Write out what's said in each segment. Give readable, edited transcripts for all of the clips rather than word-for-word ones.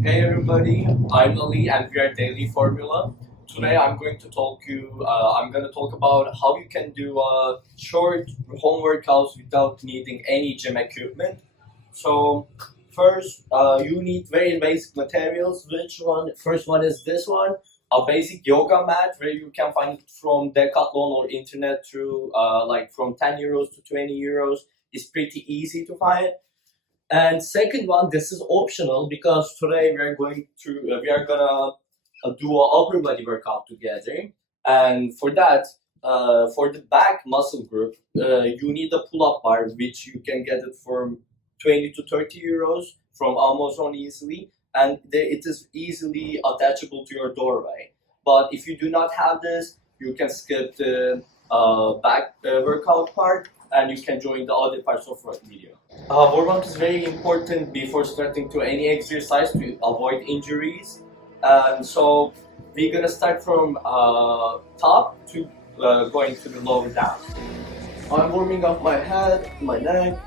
Hey everybody, I'm Ali and we are Daily Formula. Today I'm going to talk about how you can do short home workouts without needing any gym equipment. So first, you need very basic materials. First one is this one, a basic yoga mat where you can find it from Decathlon or internet through like from 10 euros to 20 euros. It's pretty easy to find. And second one, this is optional because today we are gonna do a upper body workout together. And for that, for the back muscle group, you need a pull-up bar, which you can get it for 20 to 30 euros from Amazon easily, and it is easily attachable to your doorway. But if you do not have this, you can skip the back workout part, and you can join the other parts of the video. Warm-up is very important before starting to any exercise to avoid injuries. And so we're gonna start from top to going to the lower down. I'm warming up my head, my neck.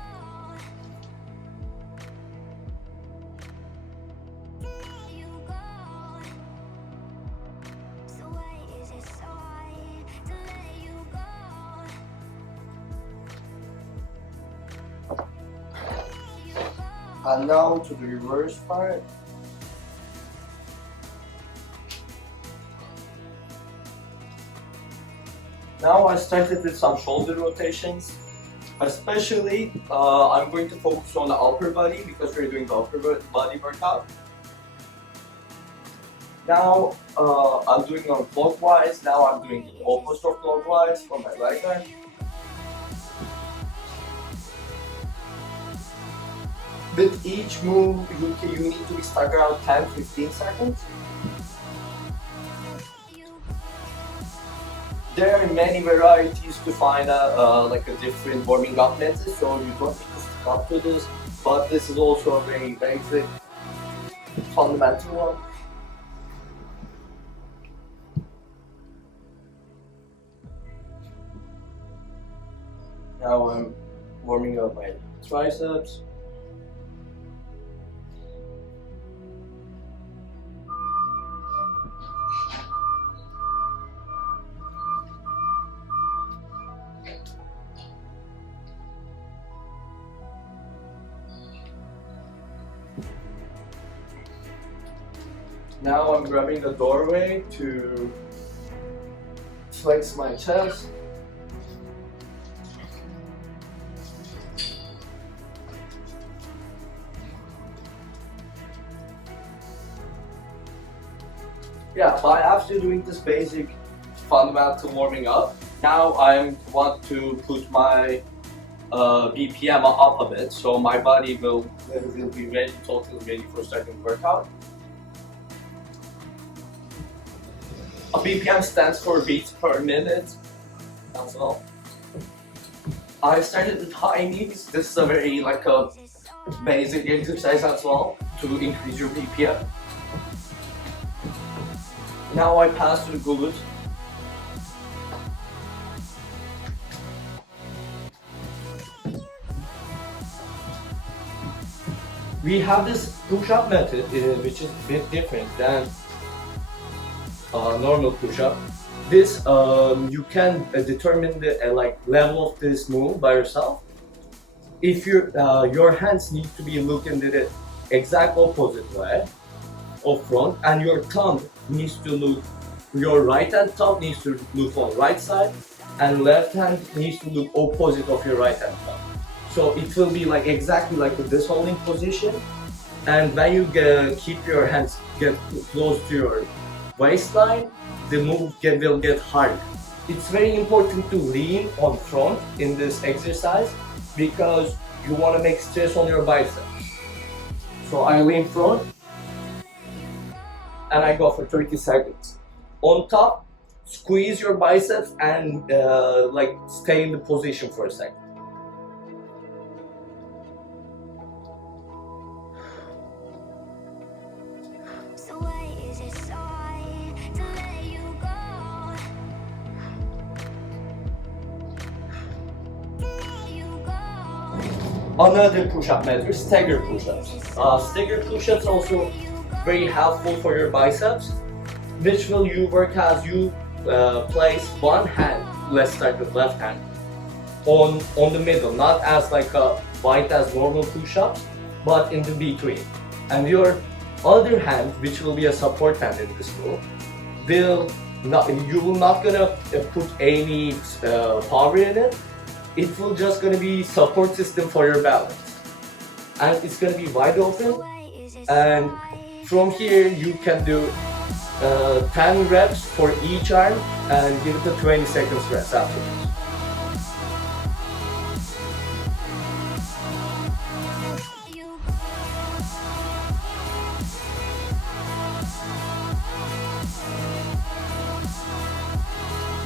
And now to the reverse part. Now I started with some shoulder rotations. Especially, I'm going to focus on the upper body because we're doing the upper body workout. Now I'm doing on clockwise. Now I'm doing the opposite of clockwise for my right hand. With each move, you need to be stuck around 10-15 seconds. There are many varieties to find like a different warming up methods, so you don't need to stick up to this, but this is also a very basic, fundamental one. Now I'm warming up my triceps. Now I'm grabbing the doorway to flex my chest. Yeah, but after doing this basic fundamental warming up, now I want to put my BPM up a bit, so my body will be ready, totally ready for starting workout. A BPM stands for beats per minute as well. I started with high knees. This is a very like a basic exercise as well to increase your BPM. Now I pass to the glute. We have this push-up method, which is a bit different than normal push-up. This you can determine the like level of this move by yourself. If your hands need to be looking the exact opposite way of front, and your thumb needs to look, your right hand thumb needs to look on right side, and left hand needs to look opposite of your right hand thumb. So it will be like exactly like this holding position, and when you keep your hands get close to your waistline, the move will get harder. It's very important to lean on front in this exercise because you want to make stress on your biceps. So I lean front and I go for 30 seconds. On top, squeeze your biceps and like stay in the position for a second. Another push-up method, stagger push-ups. Stagger push-ups also very helpful for your biceps, which will you work as you place one hand, let's start with left hand, on the middle, not as like a wide as normal push-ups, but in the between. And your other hand, which will be a support hand in this move, you will not gonna put any power in it. It will just gonna be support system for your balance, and it's gonna be wide open. And from here you can do 10 reps for each arm and give it a 20 seconds rest afterwards.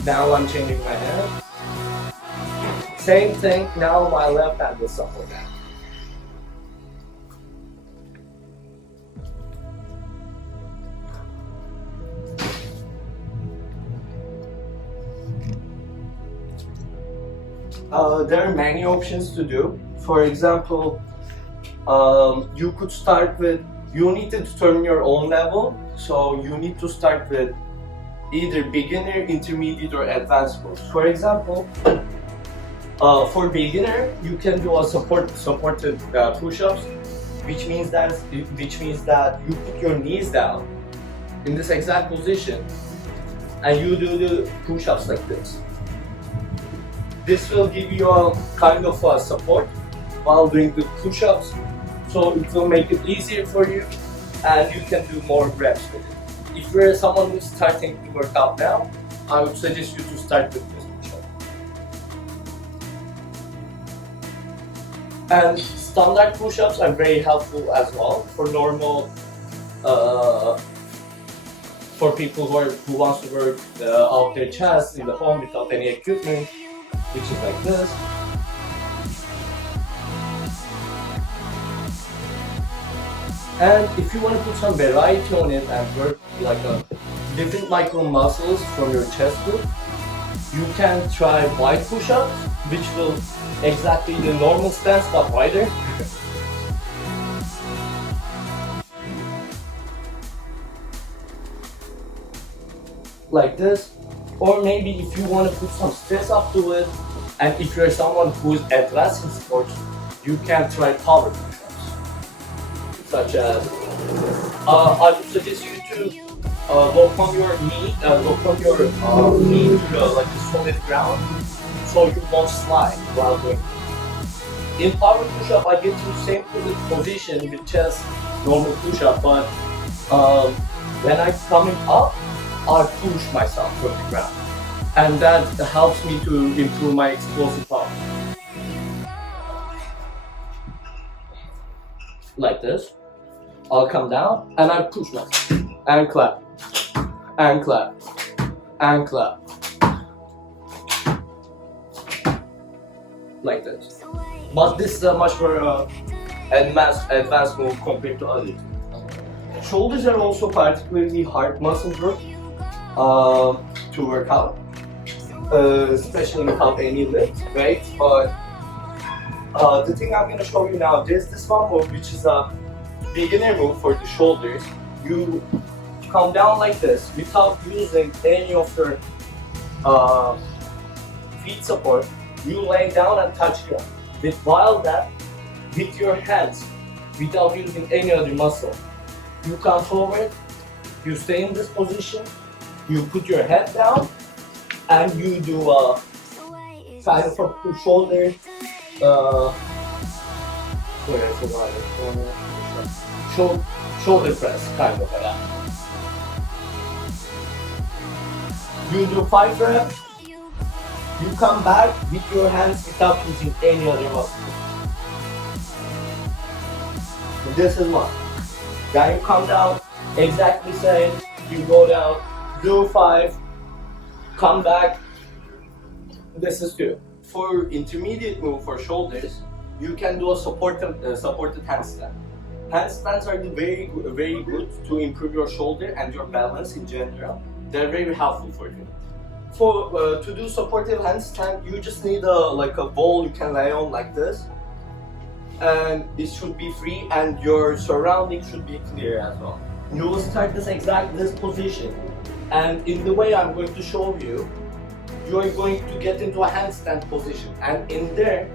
Now I'm changing my hand. Same thing, now my left hand will support that. There are many options to do. For example, you could start with, you need to determine your own level, so you need to start with either beginner, intermediate, or advanced moves. For example, for beginner, you can do a supported push-ups, which means that you put your knees down in this exact position, and you do the push-ups like this. This will give you a kind of support while doing the push-ups, so it will make it easier for you, and you can do more reps with it. If you're someone who's starting to work out now, I would suggest you to start with this push-up. And standard push-ups are very helpful as well for normal, for people who wants to work out their chest in the home without any equipment, which is like this. And if you want to put some variety on it and work like a different micro muscles from your chest group, you can try wide push-ups, which will exactly the normal stance but wider. Like this. Or maybe if you want to put some stress up to it, and if you're someone who's advanced in sports, you can try power push-ups, such as I would suggest you to go from your knee, feet to like the solid ground, so you won't slide while doing it. In power push-up, I get to the same position with chest normal push-up, but when I'm coming up, I push myself from the ground, and that helps me to improve my explosive power. Like this. I'll come down and I push myself, and clap, and clap, and clap. Like this. But this is a much more advanced move compared to others. Shoulders are also particularly hard muscle group to work out, especially without any lift, right? But the thing I'm going to show you now, there's this one move which is a beginner move for the shoulders. You come down like this without using any of your feet support. You lay down and touch your while that with your hands without using any other muscle. You come forward, you stay in this position, you put your head down, and you do a kind of a shoulder, shoulder press, kind of like that. You do 5 reps, you come back with your hands without using any other muscle. This is one. Then you come down, exactly same, you go down, do 5, come back, this is 2. For intermediate move for shoulders, you can do a supported handstand. Handstands are very good to improve your shoulder and your balance in general. They're very helpful for you. For to do supportive handstand, you just need a ball you can lay on like this, and it should be free, and your surroundings should be clear as well. You will start this position, and in the way I'm going to show you, you are going to get into a handstand position, and in there,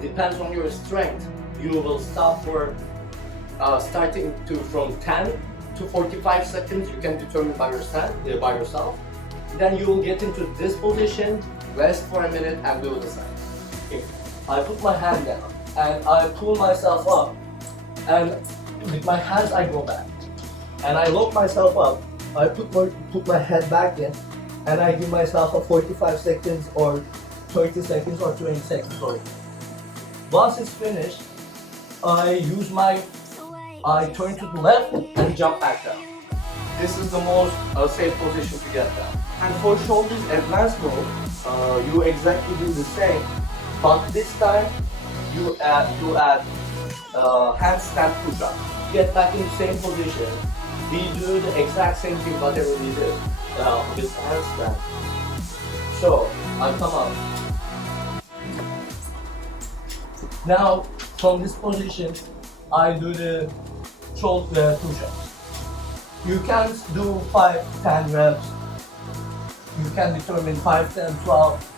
depends on your strength, you will stop for starting to from 10 to 45 seconds. You can determine by yourself. Then you will get into this position, rest for a minute, and do the same. Okay. I put my hand down and I pull myself up, and with my hands I go back, and I lock myself up. I put my head back in, and I give myself a 45 seconds or 30 seconds or 20 seconds. Sorry. Once it's finished, I turn to the left and jump back down. This is the most safe position to get down. And for shoulders advanced mode, you exactly do the same, but this time you add handstand push-up. Get back in the same position. We do the exact same thing whatever we did with handstand. So I come up. Now from this position, I do the shoulder push-ups. You can do 5, 10 reps. You can determine 5, 10, 12.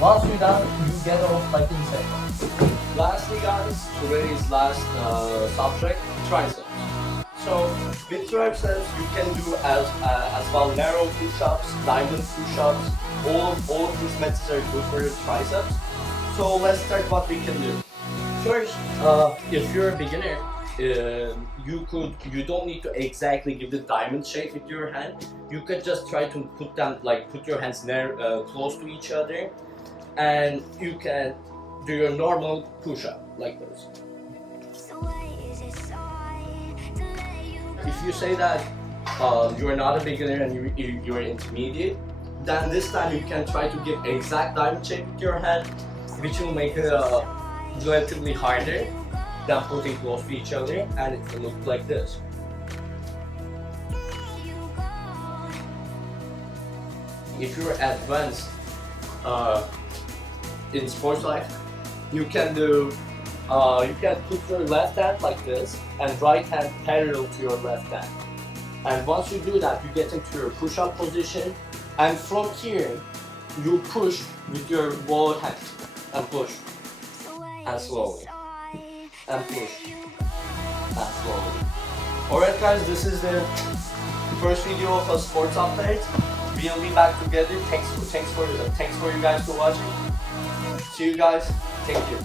Once you're done, you get off like in seconds. Lastly guys, today's last subject, triceps. So with triceps, you can do as well narrow push-ups, diamond push-ups. All of these methods are good for your triceps. So let's start what we can do. First, if you're a beginner, you don't need to exactly give the diamond shape with your hand. You could just try to put your hands close to each other, and you can do your normal push-up like this. If you say that you are not a beginner and you are intermediate, then this time you can try to give exact diamond shape with your hand, which will make it relatively harder than putting close to each other, and it will look like this. If you're advanced in sports life, you can put your left hand like this and right hand parallel to your left hand. And once you do that, you get into your push-up position, and from here you push with your both hands and push and slowly and push and slowly. Alright guys, this is the first video of a sports update. We'll be back together. Thanks for you guys for watching. See you guys. Thank you.